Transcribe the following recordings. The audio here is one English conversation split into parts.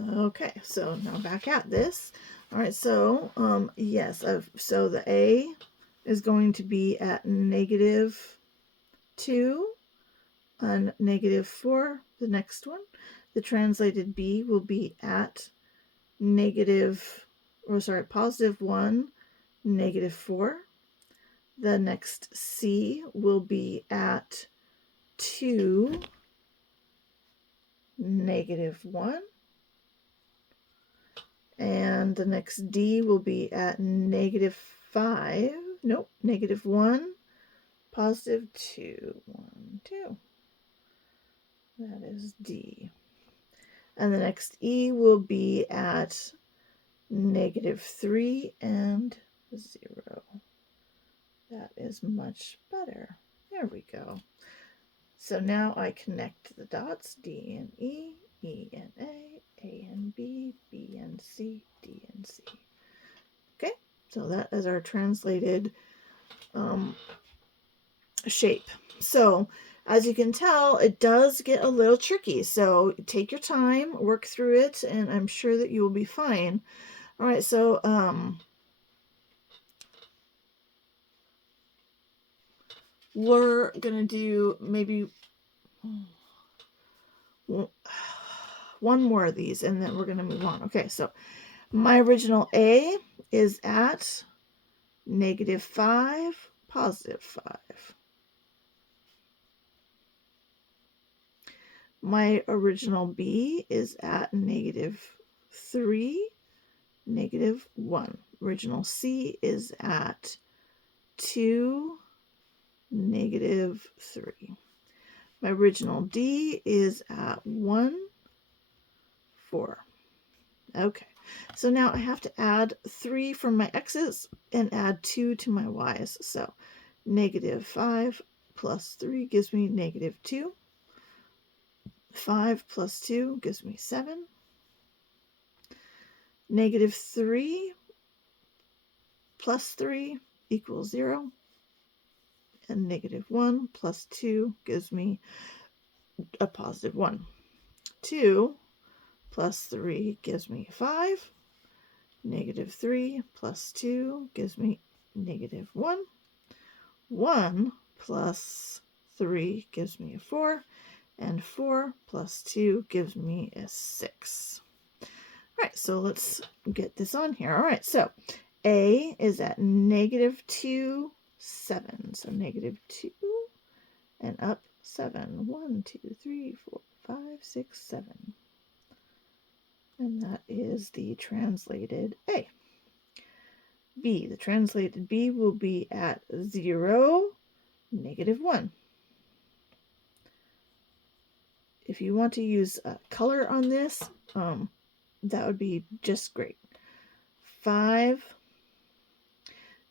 Okay, so now back at this. All right, so yes, so the A is going to be at -2 and -4, the next one. The translated B will be at +1, -4. The next C will be at 2, -1. And the next D will be at -5. Nope, -1, +2. 1, 2. That is D. And the next E will be at -3 and 0. That is much better. There we go. So now I connect the dots D and E, E and A and B, B and C, D and C. Okay, so that is our translated shape. So as you can tell, it does get a little tricky. So take your time, work through it, and I'm sure that you will be fine. All right, so we're gonna do maybe one more of these, and then we're gonna move on. Okay, so my original A is at -5, +5. My original B is at -3, -1. Original C is at 2, -3. My original D is at 1, 4. Okay, so now I have to add 3 from my x's and add 2 to my y's. So -5 plus 3 gives me -2. 5 plus 2 gives me 7. -3 plus 3 equals 0. And -1 plus 2 gives me a +1. 2 plus 3 gives me 5. -3 plus 2 gives me -1. 1 plus 3 gives me a 4. And 4 plus 2 gives me a 6. All right, so let's get this on here. All right, so A is at -2, 7. So -2 and up 7. 1, 2, 3, 4, 5, 6, 7. And that is the translated A. B, the translated B will be at 0, -1. If you want to use a color on this, that would be just great. 5,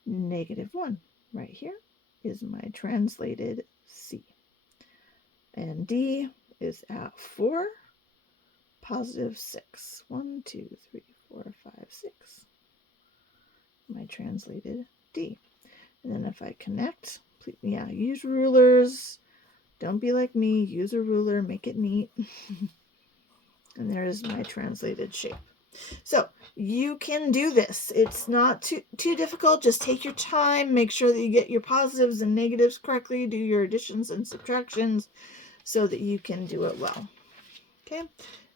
-1. Right here is my translated C. And D is at 4, +6. 1, 2, 3, 4, 5, 6. My translated D. And then if I connect, yeah, use rulers. Don't be like me. Use a ruler. Make it neat. And there's my translated shape. So you can do this. It's not too difficult. Just take your time. Make sure that you get your positives and negatives correctly. Do your additions and subtractions so that you can do it well. Okay,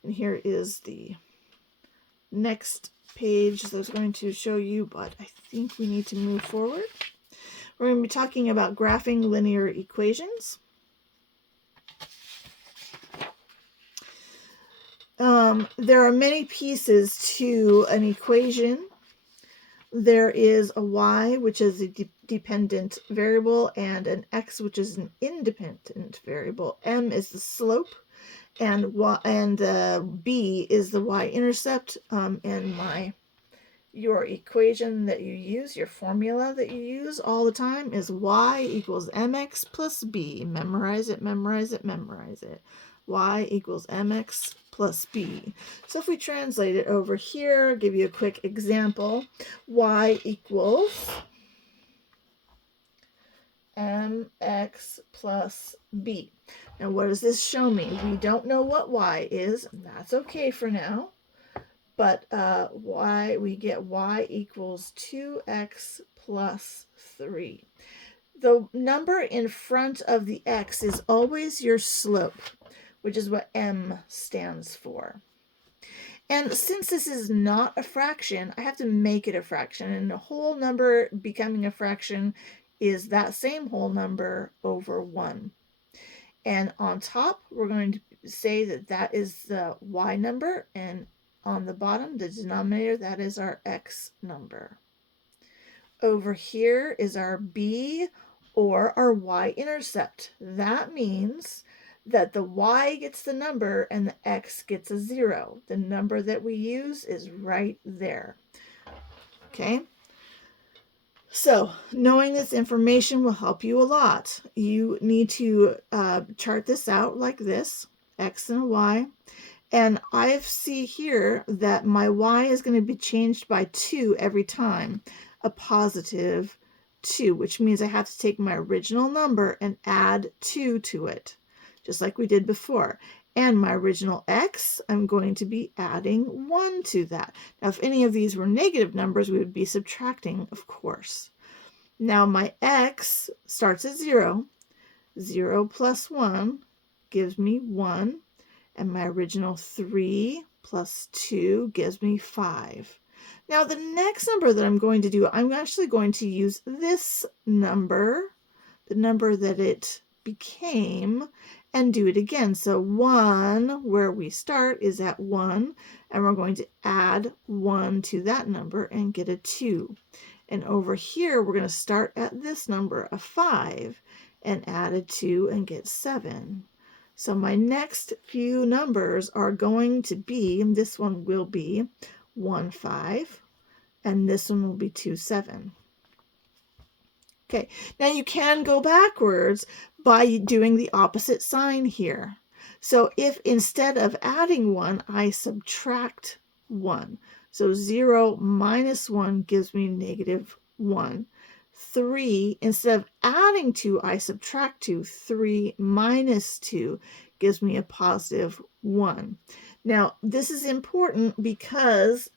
and here is the next page that I was going to show you, but I think we need to move forward. We're going to be talking about graphing linear equations. There are many pieces to an equation. There is a y, which is a dependent variable, and an x, which is an independent variable. M is the slope, and b is the y-intercept. And your equation that you use, your formula that you use all the time is y equals mx plus b. Memorize it, memorize it, memorize it. Y equals mx plus b. So if we translate it over here, I'll give you a quick example. Y equals mx plus b. Now what does this show me? We don't know what y is, and that's okay for now. but we get y equals 2x plus 3. The number in front of the x is always your slope, which is what m stands for. And since this is not a fraction, I have to make it a fraction. And a whole number becoming a fraction is that same whole number over 1. And on top, we're going to say that that is the y number. And on the bottom, the denominator, that is our x number. Over here is our b, or our y-intercept. That means that the y gets the number and the x gets a 0. The number that we use is right there. Okay? So, knowing this information will help you a lot. You need to chart this out like this, x and a y. And I see here that my y is going to be changed by 2 every time, a positive 2, which means I have to take my original number and add 2 to it, just like we did before. And my original x, I'm going to be adding 1 to that. Now, if any of these were negative numbers, we would be subtracting, of course. Now, my x starts at 0. 0 plus 1 gives me 1. And my original 3 plus 2 gives me 5. Now, the next number that I'm going to do, I'm actually going to use this number, the number that it became, and do it again. So 1, where we start, is at 1, and we're going to add 1 to that number and get a 2. And over here, we're going to start at this number, a 5, and add a 2 and get 7. So my next few numbers are going to be, and this one will be 1, 5, and this one will be 2, 7. Okay, now you can go backwards by doing the opposite sign here. So if instead of adding 1, I subtract 1. So 0 minus 1 gives me negative 1. 3, instead of adding 2, I subtract 2. 3 minus 2 gives me a positive 1. Now, this is important because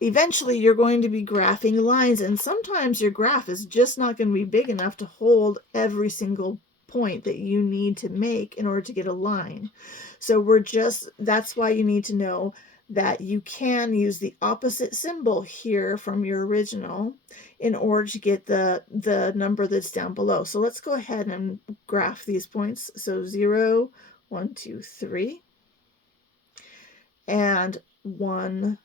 eventually you're going to be graphing lines, and sometimes your graph is just not going to be big enough to hold every single point that you need to make in order to get a line. So that's why you need to know that you can use the opposite symbol here from your original in order to get the number that's down below. So let's go ahead and graph these points. So 0, 1, 2, 3, and 1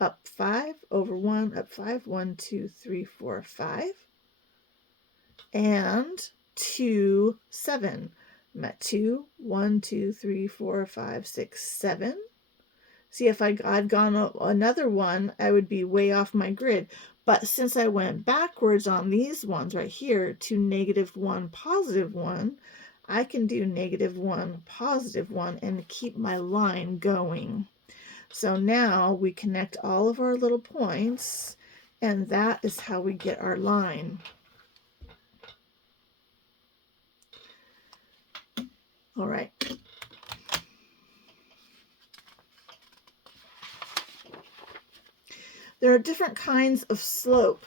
up 5 over 1 up 5, 1, 2, 3, 4, 5, and 2, 7. I'm at 2, 1, 2, 3, 4, 5, 6, 7. See, if I'd gone another one, I would be way off my grid. But since I went backwards on these ones right here to -1, +1, I can do -1, +1, and keep my line going. So now we connect all of our little points, and that is how we get our line. All right. There are different kinds of slope.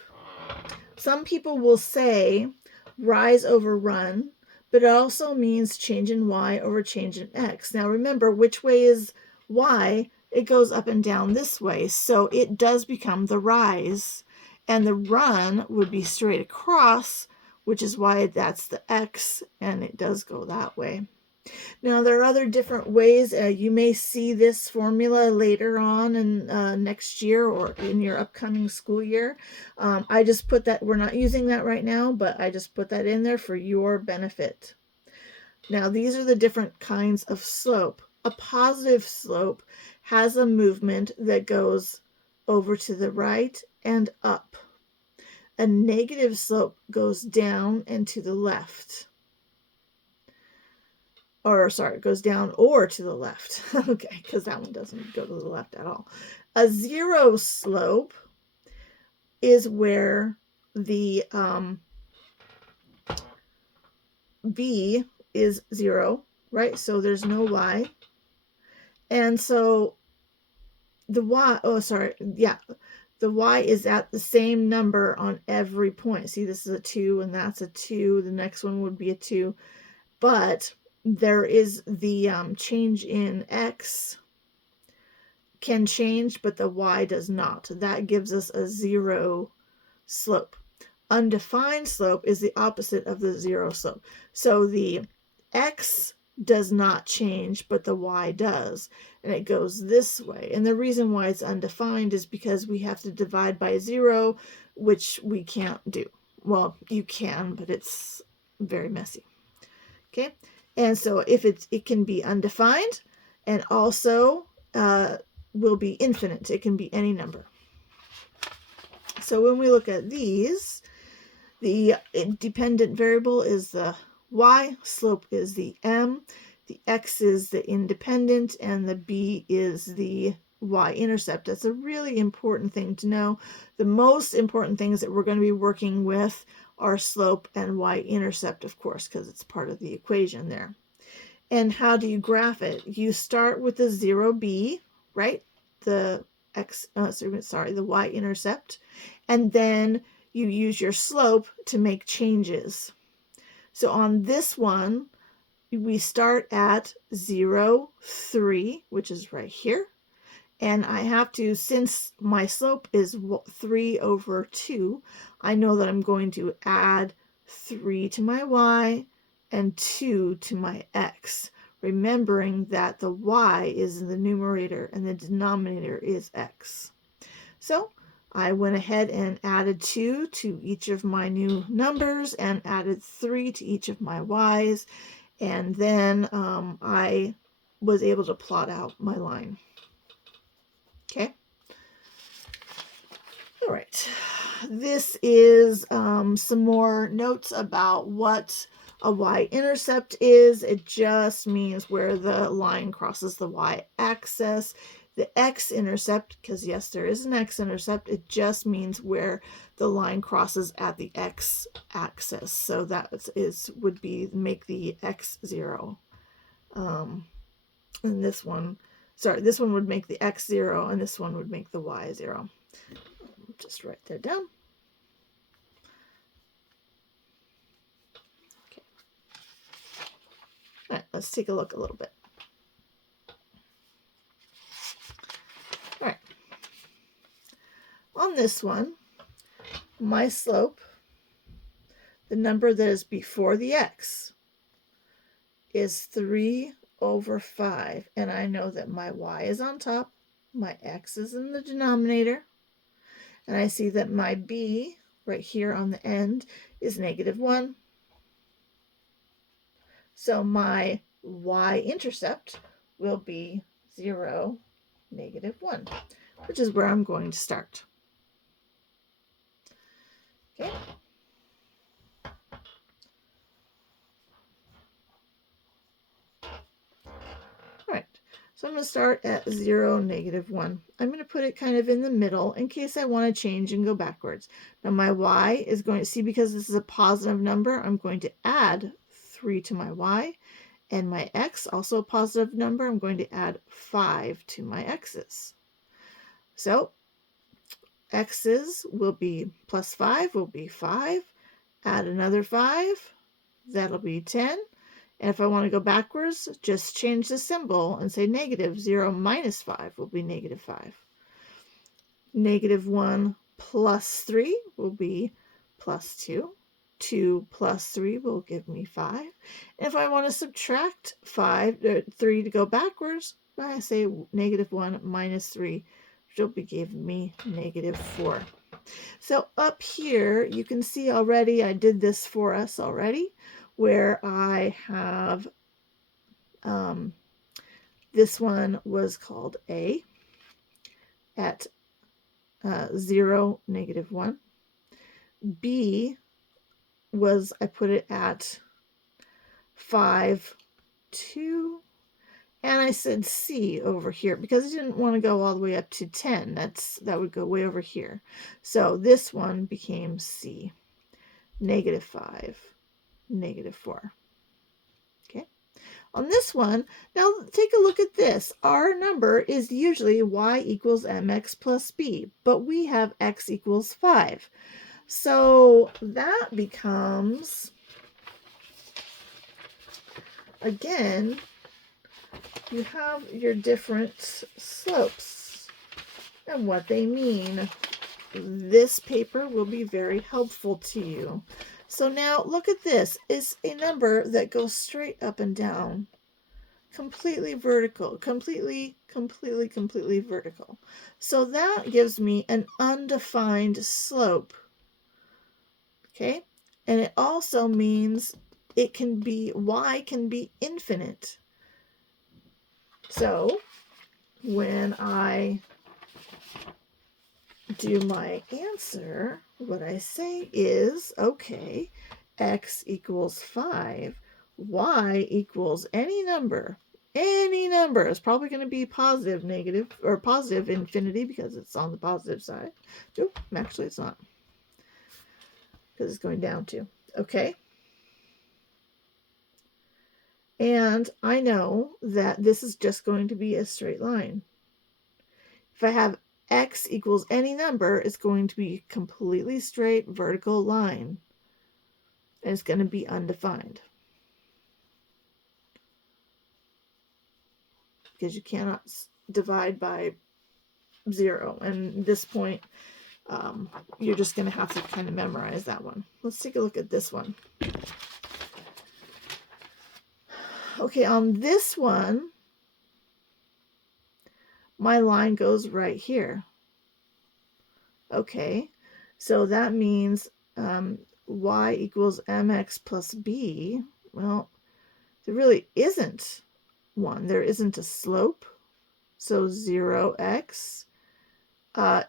Some people will say rise over run, but it also means change in y over change in x. Now remember, which way is y? It goes up and down this way, so it does become the rise. And the run would be straight across, which is why that's the x, and it does go that way. Now, there are other different ways. You may see this formula later on in next year or in your upcoming school year. I just put that, we're not using that right now, but I just put that in there for your benefit. Now, these are the different kinds of slope. A positive slope has a movement that goes over to the right and up. A negative slope goes down and to the left. Or sorry, it goes down or to the left. Okay, because that one doesn't go to the left at all. A zero slope is where the v is 0, right? So there's no y. And so the y, oh, sorry, yeah, the y is at the same number on every point. See, this is a 2 and that's a 2. The next one would be a 2. But there is the change in x can change, but the y does not. That gives us a 0 slope. Undefined slope is the opposite of the 0 slope. So the x does not change, but the y does, and it goes this way. And the reason why it's undefined is because we have to divide by 0, which we can't do. Well, you can, but it's very messy. Okay, and so if it can be undefined, and also will be infinite. It can be any number. So when we look at these, the dependent variable is the y, slope is the m, the x is the independent, and the b is the y-intercept. That's a really important thing to know. The most important things that we're going to be working with are slope and y-intercept, of course, because it's part of the equation there. And how do you graph it? You start with the 0b, right? The the y-intercept, and then you use your slope to make changes. So on this one, we start at 0, 3, which is right here. And I have to, since my slope is 3 over 2, I know that I'm going to add 3 to my y and 2 to my x, remembering that the y is in the numerator and the denominator is x. So I went ahead and added 2 to each of my new numbers and added 3 to each of my y's, and then I was able to plot out my line. Okay. All right. This is some more notes about what a y-intercept is. It just means where the line crosses the y-axis. The x-intercept, because yes, there is an x-intercept, it just means where the line crosses at the x-axis. So that would be make the x 0. And this one, sorry, this one would make the x 0, and this one would make the y 0. Just write that down. Okay. All right, let's take a look a little bit. All right. On this one, my slope, the number that is before the x, is 3 over 5. And I know that my y is on top, my x is in the denominator, and I see that my b, right here on the end, is -1. So my y-intercept will be 0, -1, which is where I'm going to start. Okay. All right. So I'm going to start at 0, -1. I'm going to put it kind of in the middle in case I want to change and go backwards. Now my y is going to see, because this is a positive number, I'm going to add 3 to my y, and my x, also a positive number, I'm going to add 5 to my x's. So x's will be +5 will be 5, add another 5, that'll be 10. And if I want to go backwards, just change the symbol and say -0 minus 5 will be -5. -1 plus 3 will be +2. 2 plus 3 will give me 5. And if I want to subtract 3 to go backwards, I say -1 minus 3, which will be giving me -4. So up here, you can see already, I did this for us already, where I have, this one was called A at 0, -1. B was, I put it at 5, 2, and I said C over here because I didn't want to go all the way up to 10. That would go way over here. So this one became C, -5, -4. Okay. On this one, now take a look at this. Our number is usually y equals mx plus b, but we have x equals 5. So that becomes, again, you have your different slopes and what they mean. This paper will be very helpful to you. So now look at this. It's a number that goes straight up and down. Completely vertical. Completely vertical. So that gives me an undefined slope. Okay? And it also means it can be, y can be infinite. So when I do my answer, what I say is, okay, x equals 5, y equals any number. Any number is probably going to be positive, negative, or positive infinity because it's on the positive side. Nope, actually it's not, because it's going down too. Okay. And I know that this is just going to be a straight line. If I have x equals any number, it's going to be a completely straight vertical line. And it's going to be undefined. Because you cannot divide by 0. And at this point, you're just going to have to kind of memorize that one. Let's take a look at this one. Okay, on this one, my line goes right here. Okay, so that means y equals mx plus b. Well, there really isn't one. There isn't a slope. So 0x.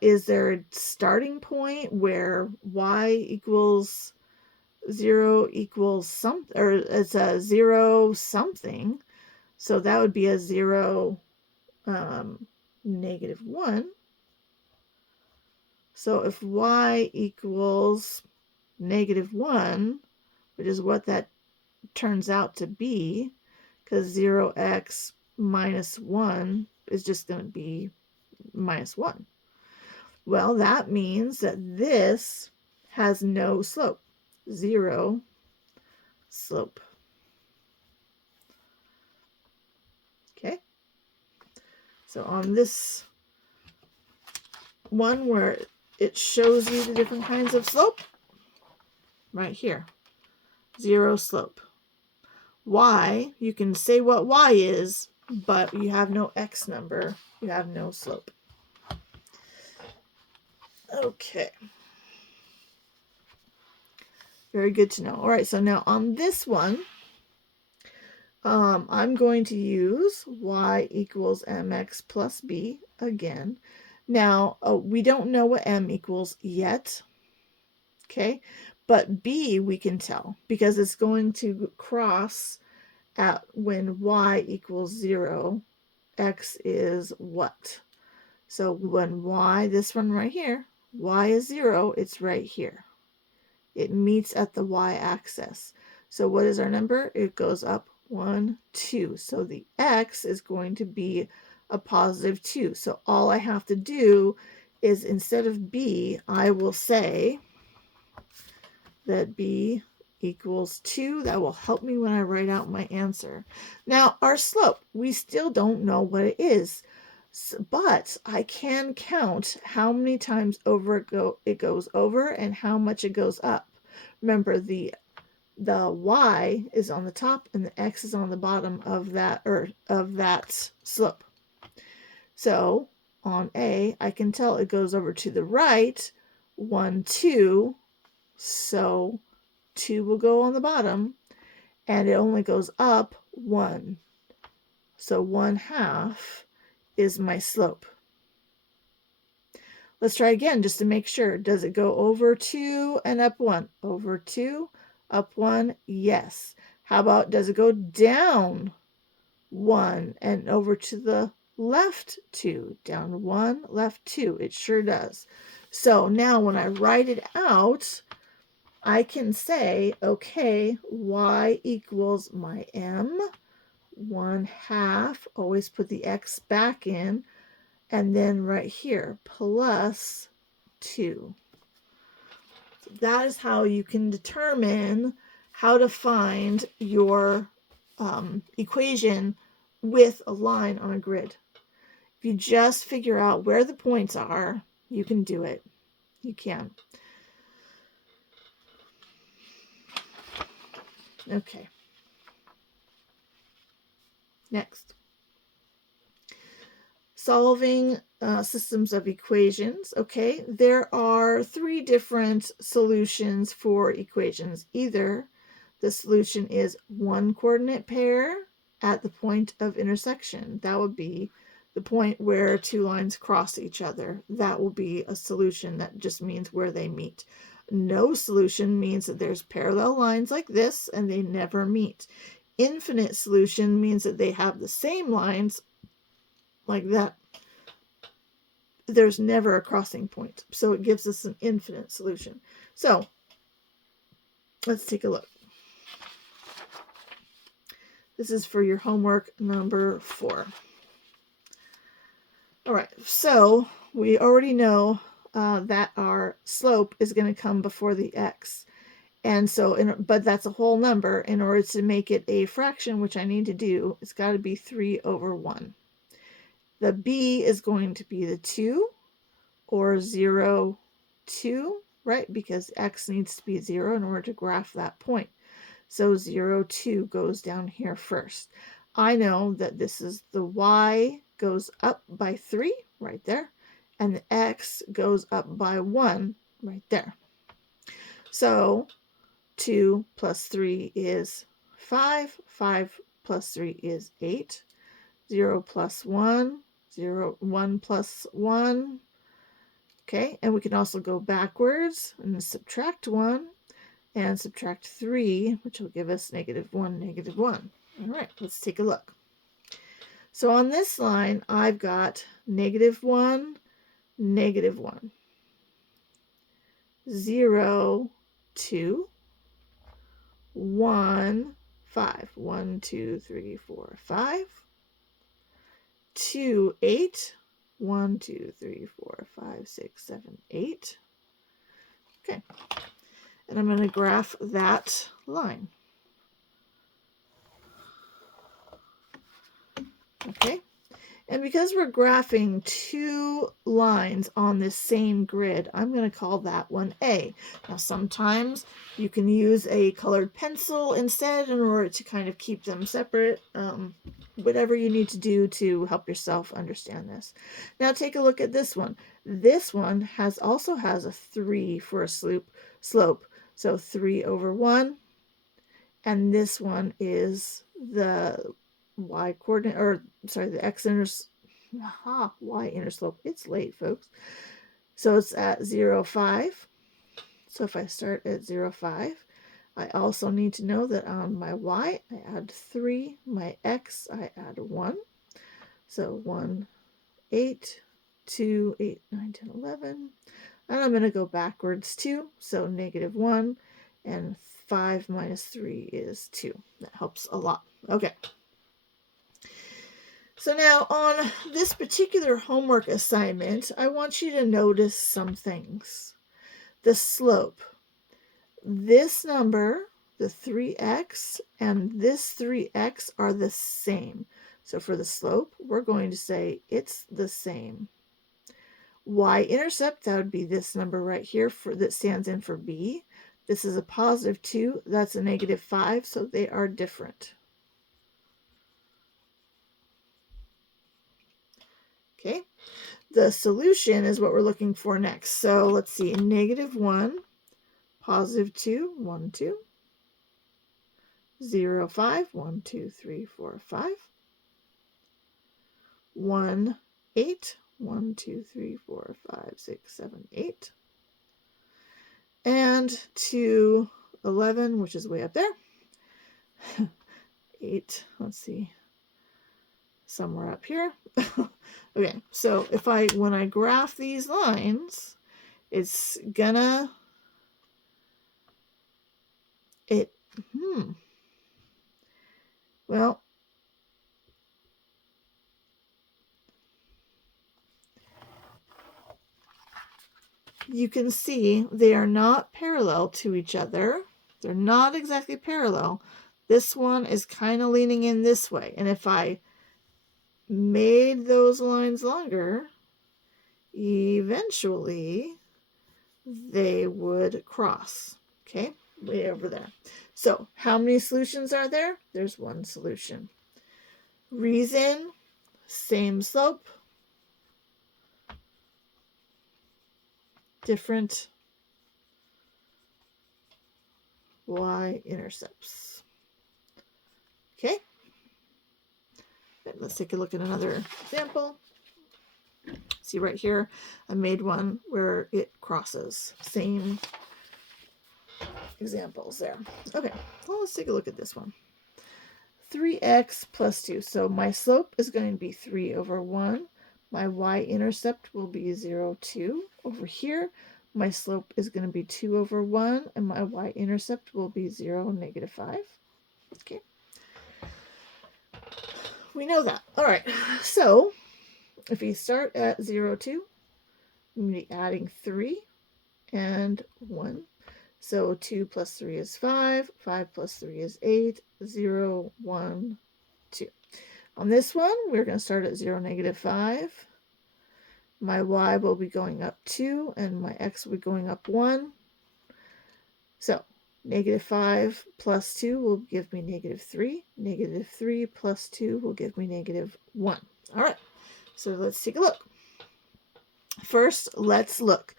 Is there a starting point where y equals 0 equals something, or it's a 0 something? So that would be a 0 negative 1. So if y equals negative 1, which is what that turns out to be, because 0x minus 1 is just going to be minus 1. Well, that means that this has no slope. 0 slope. Okay? So on this one where it shows you the different kinds of slope, right here, 0 slope. Y, you can say what y is, but you have no x number. You have no slope. Okay. Very good to know. All right, so now on this one, I'm going to use y equals mx plus b again. Now, we don't know what m equals yet, okay? But b we can tell because it's going to cross at when y equals 0, x is what? So when y, this one right here, y is 0, it's right here. It meets at the y-axis. So what is our number? It goes up 1, 2. So the x is going to be a positive 2. So all I have to do is instead of b, I will say that b equals 2. That will help me when I write out my answer. Now, our slope, we still don't know what it is, but I can count how many times over it goes over and how much it goes up. Remember, the y is on the top and the x is on the bottom of that slope. So on A, I can tell it goes over to the right, 1, 2. So 2 will go on the bottom, and it only goes up 1. So 1/2 is my slope. Let's try again just to make sure. Does it go over 2 and up 1? Over 2, up 1, yes. How about does it go down 1 and over to the left 2? Down 1, left 2. It sure does. So now when I write it out, I can say, okay, y equals my m, 1/2, always put the x back in, and then right here, plus 2. So that is how you can determine how to find your equation with a line on a grid. If you just figure out where the points are, you can do it. You can. Okay. Next. Solving systems of equations. Okay, there are 3 different solutions for equations. Either the solution is one coordinate pair at the point of intersection. That would be the point where 2 lines cross each other. That will be a solution that just means where they meet. No solution means that there's parallel lines like this and they never meet. Infinite solution means that they have the same lines like that. There's never a crossing point. So it gives us an infinite solution. So let's take a look. This is for your homework number 4. All right, so we already know that our slope is going to come before the x. And so, but that's a whole number. In order to make it a fraction, which I need to do, it's got to be 3 over 1. The b is going to be the 2 or 0, 2, right? Because x needs to be 0 in order to graph that point. So 0, 2 goes down here first. I know that this is the y goes up by 3 right there, and the x goes up by 1 right there. So 2 plus 3 is 5. 5 plus 3 is 8. 0 plus 1. 0, 1 plus 1. Okay, and we can also go backwards and subtract 1 and subtract 3, which will give us -1, -1. All right, let's take a look. So on this line, I've got -1, -1, 0, 2, 1, 5. 1, 2, 3, 4, 5. 2, 8. 1, 2, 3, 4, 5, 6, 7, 8. Okay. And I'm going to graph that line. Okay. And because we're graphing 2 lines on this same grid, I'm going to call that one A. Now, sometimes you can use a colored pencil instead in order to kind of keep them separate. Whatever you need to do to help yourself understand this. Now, take a look at this one. This one also has a 3 for a slope. So 3 over 1. And this one is the y coordinate, or sorry, the x y inner slope. It's late, folks. So it's at 0, 5. So if I start at 0, 5, I also need to know that on my y, I add 3. My x, I add 1. So 1, 8, 2, 8, 9, 10, 11. And I'm going to go backwards too. So -1, and 5 minus 3 is 2. That helps a lot. Okay. So now on this particular homework assignment, I want you to notice some things. The slope. This number, the 3x, and this 3x are the same. So for the slope, we're going to say it's the same. Y-intercept, that would be this number right here that stands in for b. This is a +2, that's a -5, so they are different. Okay, the solution is what we're looking for next. So let's see, -1, +2, 1, 2, 0, 5, 1, 2, 3, 4, 5, 1, 8, 1, 2, 3, 4, 5, 6, 7, 8, and 2, 11, which is way up there. 8, let's see, somewhere up here. Okay, so when I graph these lines, it's gonna, well, you can see they are not parallel to each other. They're not exactly parallel. This one is kind of leaning in this way. And if I made those lines longer, eventually they would cross. Okay, way over there. So how many solutions are there? There's one solution. Reason, same slope, different y-intercepts. Okay, let's take a look at another example. See right here, I made one where it crosses. Same examples there. Okay, well, let's take a look at this one. 3x plus 2. So my slope is going to be 3 over 1. My y-intercept will be 0, 2. Over here, my slope is going to be 2 over 1, and my y-intercept will be 0, negative 5. Okay. We know that. All right. So if we start at 0, 2, I'm going to be adding 3 and 1. So 2 plus 3 is 5. 5 plus 3 is 8. 0, 1, 2. On this one, we're going to start at 0, negative 5. My y will be going up 2, and my x will be going up 1. So negative 5 plus 2 will give me negative 3. Negative 3 plus 2 will give me negative 1. All right, so let's take a look. First, let's look.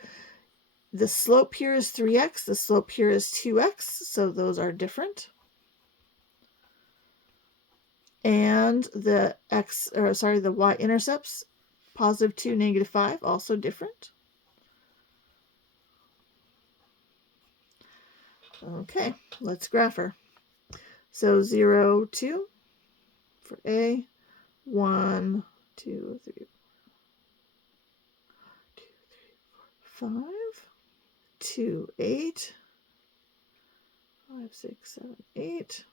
The slope here is 3x. The slope here is 2x, so those are different. And the the y-intercepts, positive 2, negative 5, also different. Okay, let's graph her. So 0, 2 for A, 1, 2, 3, 5, 2, 8, 5, 6, 7, 8.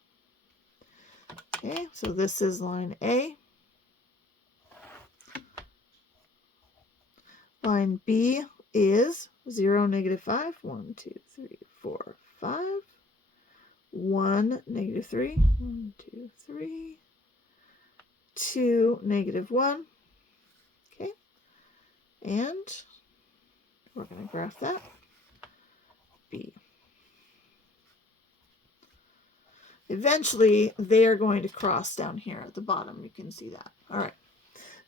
Okay, so this is line A. Line B is 0, negative 5, 1, 2, 3, 4, 5. 1, negative 3, 1, 2, 3. 2, negative 1. Okay, and we're going to graph that. B. Eventually, they are going to cross down here at the bottom. You can see that. All right.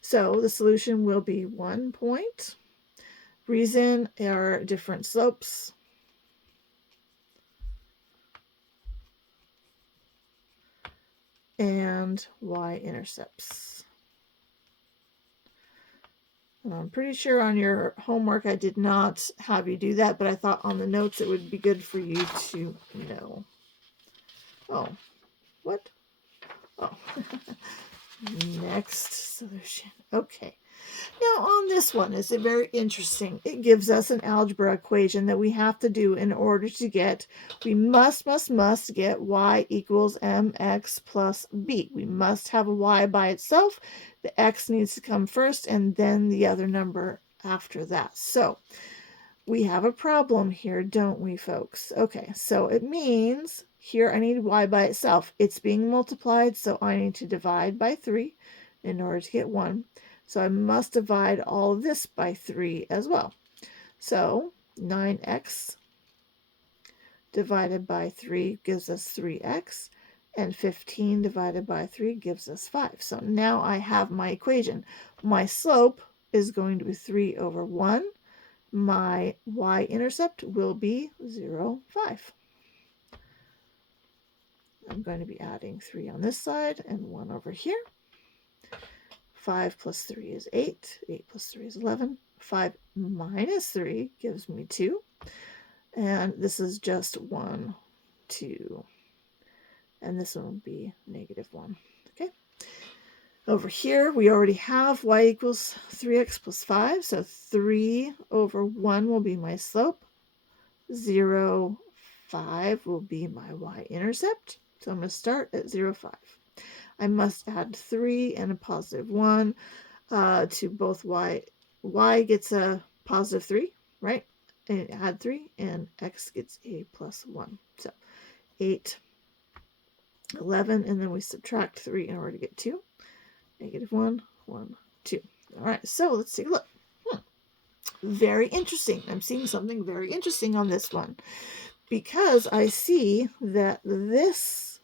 So the solution will be 1 point. Reason are different slopes. And y-intercepts. I'm pretty sure on your homework I did not have you do that, but I thought on the notes it would be good for you to know. Oh, what? Oh, next solution. Okay. Now on this one, it's very interesting. It gives us an algebra equation that we have to do in order to get, we must get y equals mx plus b. We must have a y by itself. The x needs to come first and then the other number after that. So we have a problem here, don't we, folks? Okay, so it means here I need y by itself. It's being multiplied, so I need to divide by 3 in order to get 1. So I must divide all of this by 3 as well. So 9x divided by 3 gives us 3x, and 15 divided by 3 gives us 5. So now I have my equation. My slope is going to be 3 over 1. My y-intercept will be 0, 5. I'm going to be adding 3 on this side and 1 over here. 5 plus 3 is 8. 8 plus 3 is 11. 5 minus 3 gives me 2. And this is just 1, 2. And this one will be negative 1. Okay. Over here, we already have y equals 3x plus 5. So 3 over 1 will be my slope. 0, 5 will be my y-intercept. So I'm going to start at 0, 5. I must add 3 and a positive 1 to both y. Y gets a positive 3, right? and add 3, and x gets a plus 1. So 8, 11, and then we subtract 3 in order to get 2. Negative 1, 1, 2. All right, so let's take a look. Very interesting. I'm seeing something very interesting on this one, because I see that this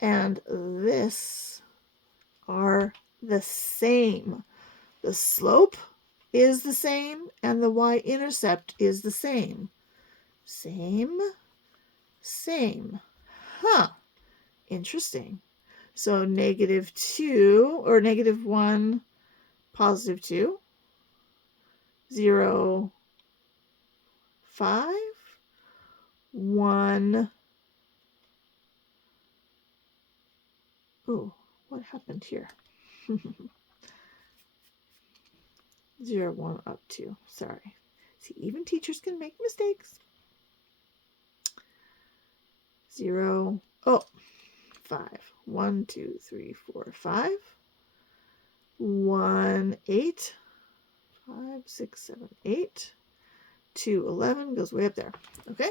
and this are the same. The slope is the same and the y-intercept is the same. Same. Huh. Interesting. So negative 2 or negative 1, positive 2, 0, 5, 1. Oh, what happened here? 0, 1, up 2. Sorry. See, even teachers can make mistakes. 0, 5. 1, 2, 3, 4, 5. 1, 8. 5, 6, 7, 8. 2, 11 goes way up there. Okay.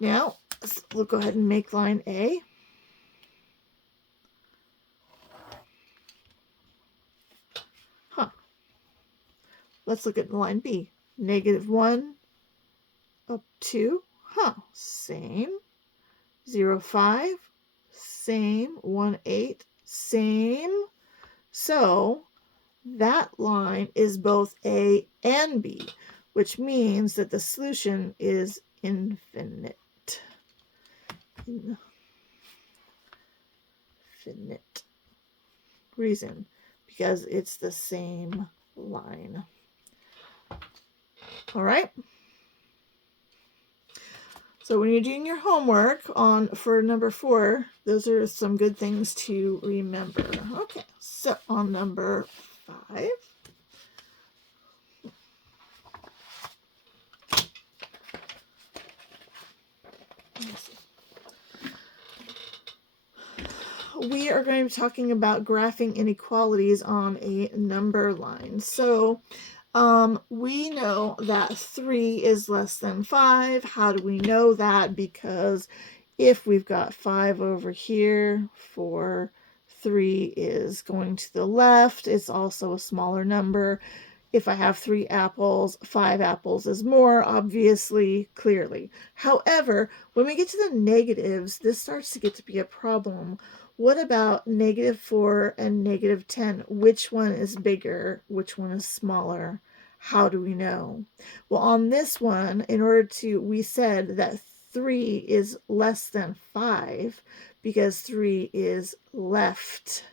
Now, we'll go ahead and make line A. Let's look at line B. Negative 1 up 2. Same. 0, 5. Same. 1, 8. Same. So that line is both A and B, which means that the solution is infinite. Infinite. Reason, because it's the same line. All right. So when you're doing your homework for number 4, those are some good things to remember. Okay, so on number 5. We are going to be talking about graphing inequalities on a number line. So we know that 3 is less than 5. How do we know that? Because if we've got 5 over here, 3 is going to the left. It's also a smaller number. If I have 3 apples, 5 apples is more, obviously, clearly. However, when we get to the negatives, this starts to get to be a problem. What about negative 4 and negative 10? Which one is bigger? Which one is smaller? How do we know? Well, on this one, we said that 3 is less than 5 because 3 is left,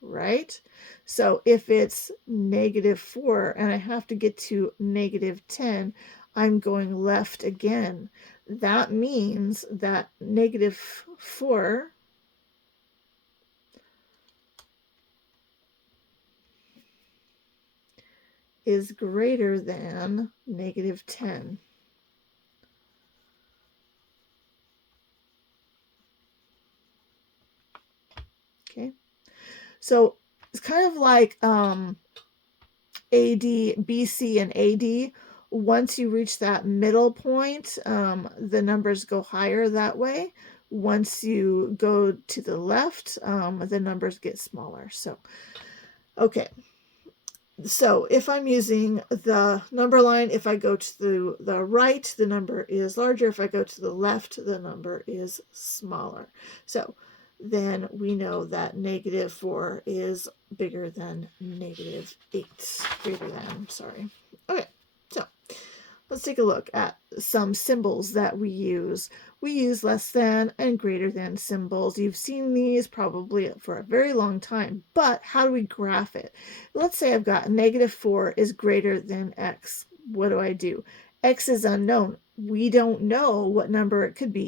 right? So if it's negative 4 and I have to get to negative 10, I'm going left again. That means that negative 4 is greater than negative 10. Okay, so it's kind of like AD, BC, and AD. Once you reach that middle point, the numbers go higher that way. Once you go to the left, the numbers get smaller. So, okay. So if I'm using the number line, if I go to the right, the number is larger. If I go to the left, the number is smaller. So then we know that negative 4 is bigger than negative 8. Sorry. Okay, so let's take a look at some symbols that we use. We use less than and greater than symbols. You've seen these probably for a very long time, but how do we graph it? Let's say I've got negative 4 is greater than x. What do? X is unknown. We don't know what number it could be.